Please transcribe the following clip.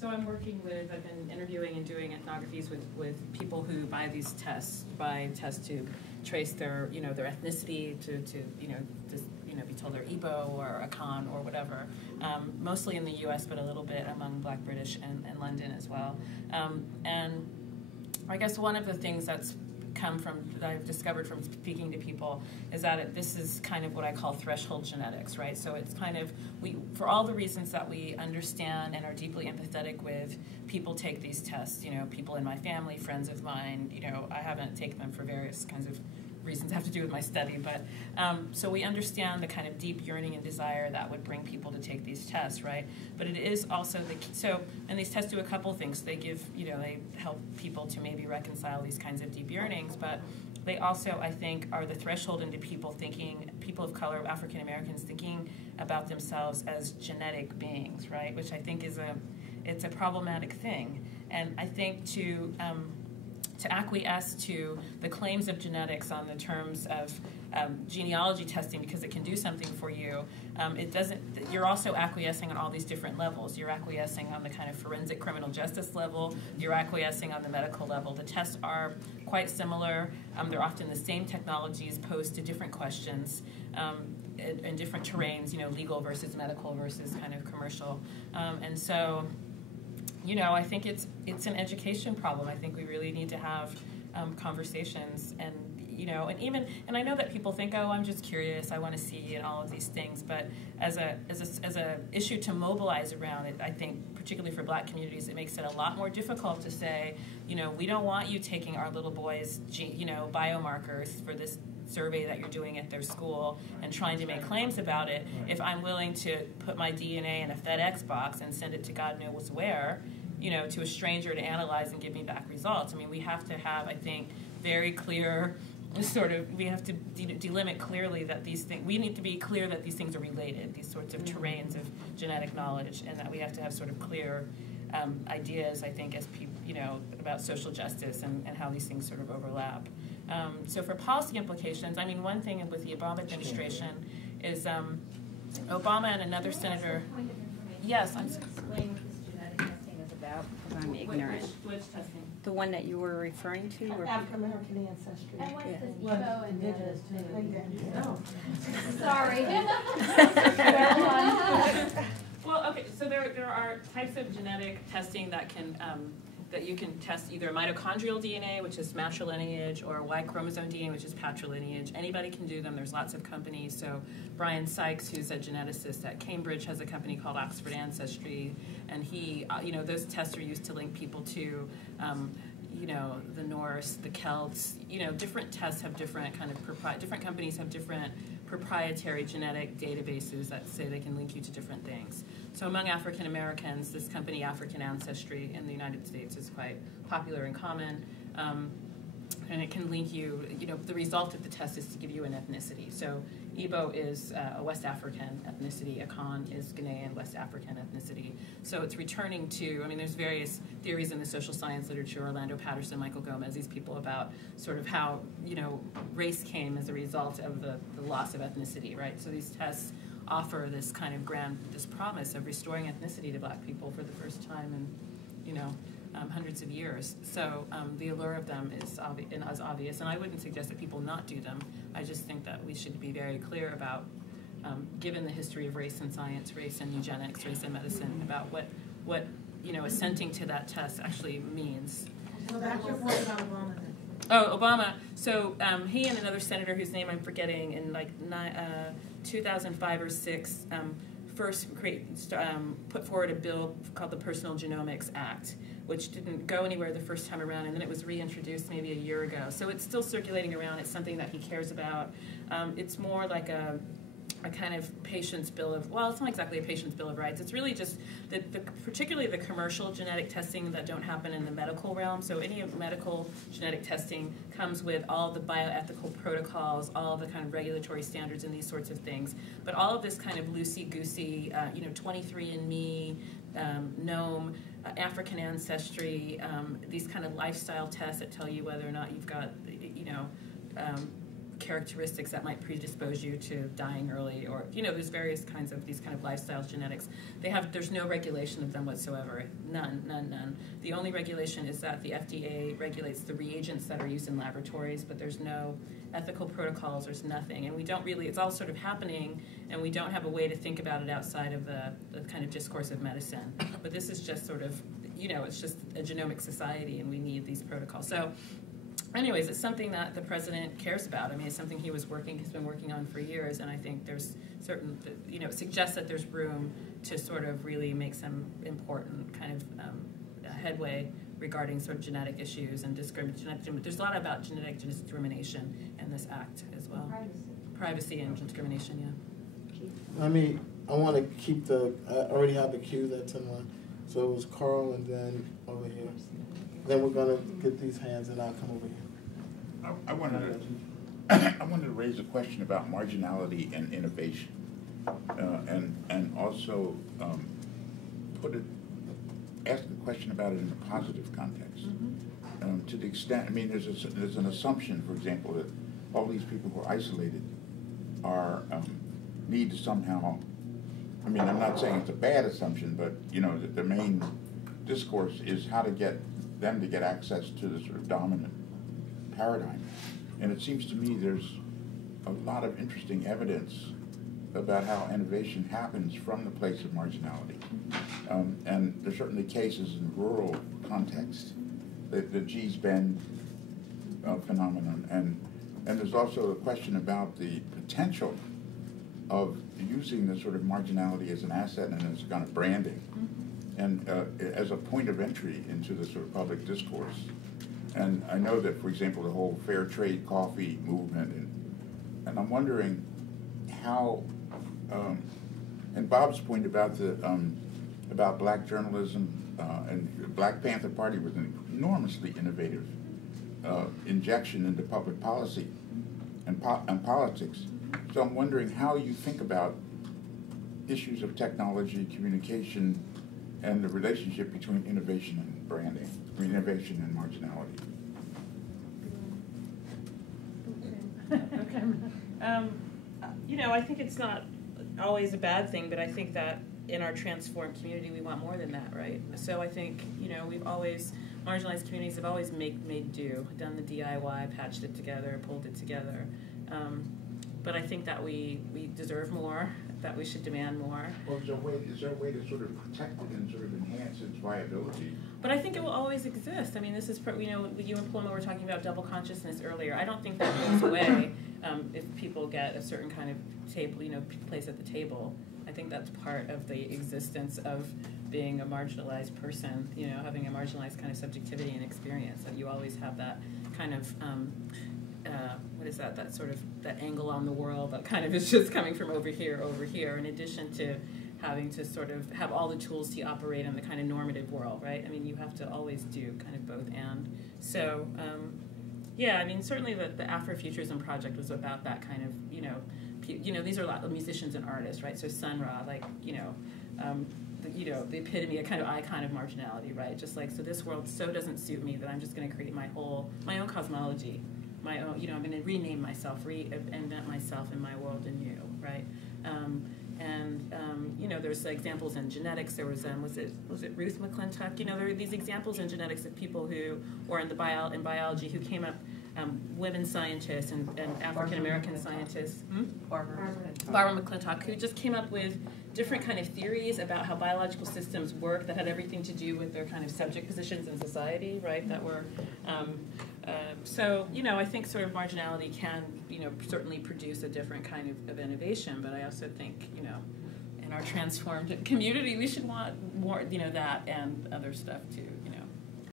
So I'm working with, I've been interviewing and doing ethnographies with people who buy these tests, to trace their, their ethnicity, to be told they're Igbo or Akan or whatever. Mostly in the U.S., but a little bit among Black British and London as well. And I guess one of the things that I've discovered from speaking to people is that this is kind of what I call threshold genetics, right? So it's kind of, for all the reasons that we understand and are deeply empathetic with, people take these tests, people in my family, friends of mine, I haven't taken them for various kinds of reasons have to do with my study, but so we understand the kind of deep yearning and desire that would bring people to take these tests, right? But it is also and these tests do a couple things. They give, they help people to maybe reconcile these kinds of deep yearnings, but they also, I think, are the threshold into people of color, African Americans, thinking about themselves as genetic beings, right? Which I think it's a problematic thing, and I think to acquiesce to the claims of genetics on the terms of genealogy testing because it can do something for you, you're also acquiescing on all these different levels. You're acquiescing on the kind of forensic criminal justice level, you're acquiescing on the medical level. The tests are quite similar. They're often the same technologies posed to different questions in different terrains, legal versus medical versus kind of commercial. And so, I think it's an education problem. I think we really need to have conversations, and and I know that people think, oh, I'm just curious, I want to see, and all of these things. But as a issue to mobilize around it, I think particularly for Black communities, it makes it a lot more difficult to say, we don't want you taking our little boys' biomarkers for this survey that you're doing at their school and trying to make claims about it, if I'm willing to put my DNA in a FedEx box and send it to God knows where, to a stranger to analyze and give me back results. I mean, we have to have, I think, very clear we have to delimit clearly that these things, we need to be clear that these things are related, these sorts of terrains of genetic knowledge, and that we have to have sort of clear ideas, I think, as people, about social justice and how these things sort of overlap. So for policy implications, I mean, one thing with the Obama administration is Obama and another senator. Yes, I'm. Explain what this genetic testing is about, because I'm ignorant. Which testing? The one that you were referring to? African American ancestry. And what's Yeah. this Well, Igbo and indigenous too. Sorry. Well, okay, so there are types of genetic testing that can that you can test either mitochondrial DNA, which is matrilineage, or Y chromosome DNA, which is patrilineage. Anybody can do them. There's lots of companies. So Brian Sykes, who's a geneticist at Cambridge, has a company called Oxford Ancestry, and he, those tests are used to link people to, the Norse, the Celts. Different tests have different kind of different companies have different proprietary genetic databases that say they can link you to different things. So among African Americans, this company African Ancestry in the United States is quite popular and common, and it can link you, the result of the test is to give you an ethnicity. So Igbo is a West African ethnicity, Akan is Ghanaian West African ethnicity. So it's returning to, there's various theories in the social science literature, Orlando Patterson, Michael Gomez, these people about sort of how, race came as a result of the loss of ethnicity, right? So these tests offer this kind of this promise of restoring ethnicity to Black people for the first time in, hundreds of years. So the allure of them is obvious, and I wouldn't suggest that people not do them. I just think that we should be very clear about, given the history of race and science, race and eugenics, race and medicine, about what assenting to that test actually means. So that's your point about Obama then. Oh, Obama. So he and another senator whose name I'm forgetting in 2005 or 6 first put forward a bill called the Personal Genomics Act, which didn't go anywhere the first time around, and then it was reintroduced maybe a year ago. So it's still circulating around. It's something that he cares about. It's more like a kind of patient's bill of, well, it's not exactly a patient's bill of rights. It's really just particularly the commercial genetic testing that don't happen in the medical realm. So any medical genetic testing comes with all the bioethical protocols, all the kind of regulatory standards and these sorts of things. But all of this kind of loosey-goosey, 23andMe, Gnome, African Ancestry, these kind of lifestyle tests that tell you whether or not you've got, characteristics that might predispose you to dying early, or there's various kinds of these kind of lifestyle genetics. There's no regulation of them whatsoever. None. The only regulation is that the FDA regulates the reagents that are used in laboratories, but there's no ethical protocols. There's nothing, and we don't really. It's all sort of happening, and we don't have a way to think about it outside of the kind of discourse of medicine. But this is just sort of, it's just a genomic society, and we need these protocols. So. Anyways, it's something that the president cares about. I mean, it's something he's been working on for years, and I think there's certain, it suggests that there's room to sort of really make some important kind of headway regarding sort of genetic issues and discrimination. There's a lot about genetic discrimination in this act as well. Privacy and discrimination, yeah. I want to keep I already have the queue that's in line. So it was Carl and then over here. Then we're going to get these hands and I'll come over here. I wanted to raise a question about marginality and innovation, and also ask a question about it in a positive context. To the extent, there's an assumption, for example, that all these people who are isolated need to somehow. I'm not saying it's a bad assumption, but the main discourse is how to get them to get access to the sort of dominant paradigm. And it seems to me there's a lot of interesting evidence about how innovation happens from the place of marginality. And there's certainly cases in rural context, the G's Bend phenomenon. And there's also a question about the potential of using the sort of marginality as an asset and as a kind of branding. And as a point of entry into the sort of public discourse. And I know that, for example, the whole fair trade coffee movement, and I'm wondering how, and Bob's point about about black journalism and the Black Panther Party was an enormously innovative injection into public policy and politics. So I'm wondering how you think about issues of technology, communication, and the relationship between innovation and branding, innovation and marginality. Okay. I think it's not always a bad thing, but I think that in our transformed community, we want more than that, right? So I think, marginalized communities have always made do, done the DIY, patched it together, pulled it together. But I think that we deserve more, that we should demand more. Well, is there a way to sort of protect it and sort of enhance its viability? But I think it will always exist. This is, you and Paloma were talking about double consciousness earlier. I don't think that goes away if people get a certain kind of table, place at the table. I think that's part of the existence of being a marginalized person, having a marginalized kind of subjectivity and experience, that you always have that kind of, that sort of, that angle on the world that kind of is just coming from over here, in addition to having to sort of have all the tools to operate in the kind of normative world, right? You have to always do kind of both and. So, certainly the Afrofuturism project was about that kind of, these are a lot of musicians and artists, right? So Sun Ra, the epitome, a kind of icon of marginality, right? Just so this world so doesn't suit me that I'm just going to create my own cosmology, my own, I'm going to rename myself, reinvent myself in my world anew, right? There's examples in genetics. There was it Ruth McClintock? There are these examples in genetics of people who, or in biology, who came up, women scientists and African American scientists. Barbara McClintock, who just came up with different kind of theories about how biological systems work that had everything to do with their kind of subject positions in society, right? That were, I think sort of marginality can, certainly produce a different kind of innovation, but I also think, in our transformed community, we should want more, that and other stuff too,